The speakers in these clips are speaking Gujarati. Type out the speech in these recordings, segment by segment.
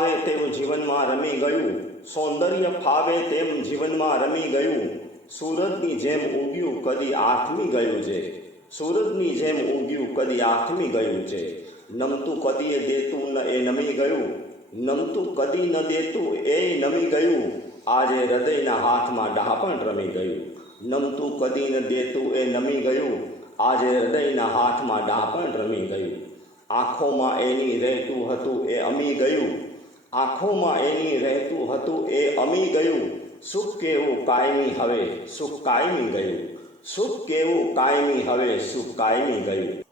ફાવે તેમ જીવનમાં રમી ગયું. સૌંદર્ય ફાવે તેમ જીવનમાં રમી ગયું. સુરતની જેમ ઉગ્યું કદી આથમી ગયું છે. સુરતની જેમ ઉગ્યું કદી આથમી ગયું છે. નમતું કદીએ દેતું ન એ નમી ગયું. નમતું કદી ન દેતું એ નમી ગયું. આજે હૃદયના હાથમાં ડહાપણ રમી ગયું. નમતું કદી ન દેતું એ નમી ગયું. આજે હૃદયના હાથમાં ડહાપણ રમી ગયું. આંખોમાં એની રહેતું હતું એ અમી ગયું. આંખોમાં એની રહેતું હતું એ અમી ગયું. સુખ કેવું કાયમી હવે? સુખ કાયમી ગયું. સુખ કેવું કાયમી હવે? સુખ કાયમી ગયું.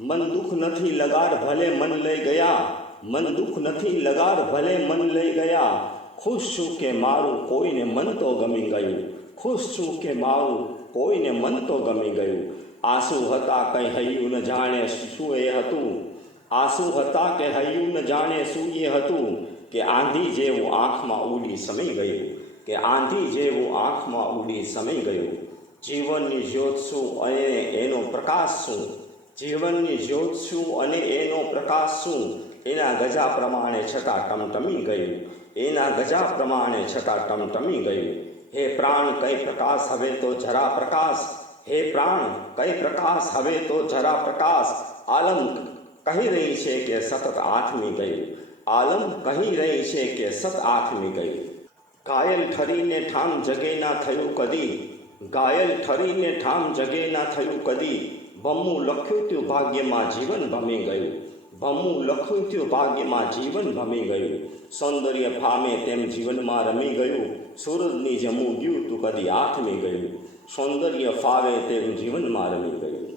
મન દુઃખ નથી, લગાડ ભલે મન લઈ ગયા. મન દુઃખ નથી, લગાડ ભલે મન લઈ ગયા. ખુશ છું કે મારું કોઈને મન તો ગમી ગયું. ખુશ છું કે મારું કોઈને મન તો ગમી ગયું. આંસુ હતા કંઈ હૈયું ન જાણે શું એ હતું. આંસુ હતા કે હૈયું ન જાણે શું એ હતું કે આંધી જેવું આંખમાં ઉડી સમી ગયું, કે આંધી જેવું આંખમાં ઉડી સમી ગયું. જીવનની જ્યોત શું અને એનો પ્રકાશ શું? જીવનની જ્યોત શું અને એનો પ્રકાશ શું? એના ગજા પ્રમાણે છતાં ટમટમી ગયું. એના ગજા પ્રમાણે છતાં ટમટમી ગયું. હે પ્રાણ, કઈ પ્રકાશ? હવે તો જરા પ્રકાશ. હે પ્રાણ, કઈ પ્રકાશ? હવે તો જરા પ્રકાશ. આલમ કહી રહી છે કે સતત આઠમી ગયું આલમ કહી રહી છે કે સત આઠમી ગયું ઘાયલ ઠરીને ઠામ જગે ના થયું કદી ઘાયલ ઠરીને ઠામ જગે ના થયું કદી બમ્મું લખ્યું ત્યું ભાગ્યમાં જીવન ભમી ગયું ભમું લખ્યું ત્યું ભાગ્યમાં જીવન ભમી ગયું સૌંદર્ય ફામે તેમ જીવનમાં રમી ગયું સૂરજની જમું ગયું તું કદી આથમી ગયું સૌંદર્ય ફાવે તેમ જીવનમાં રમી ગયું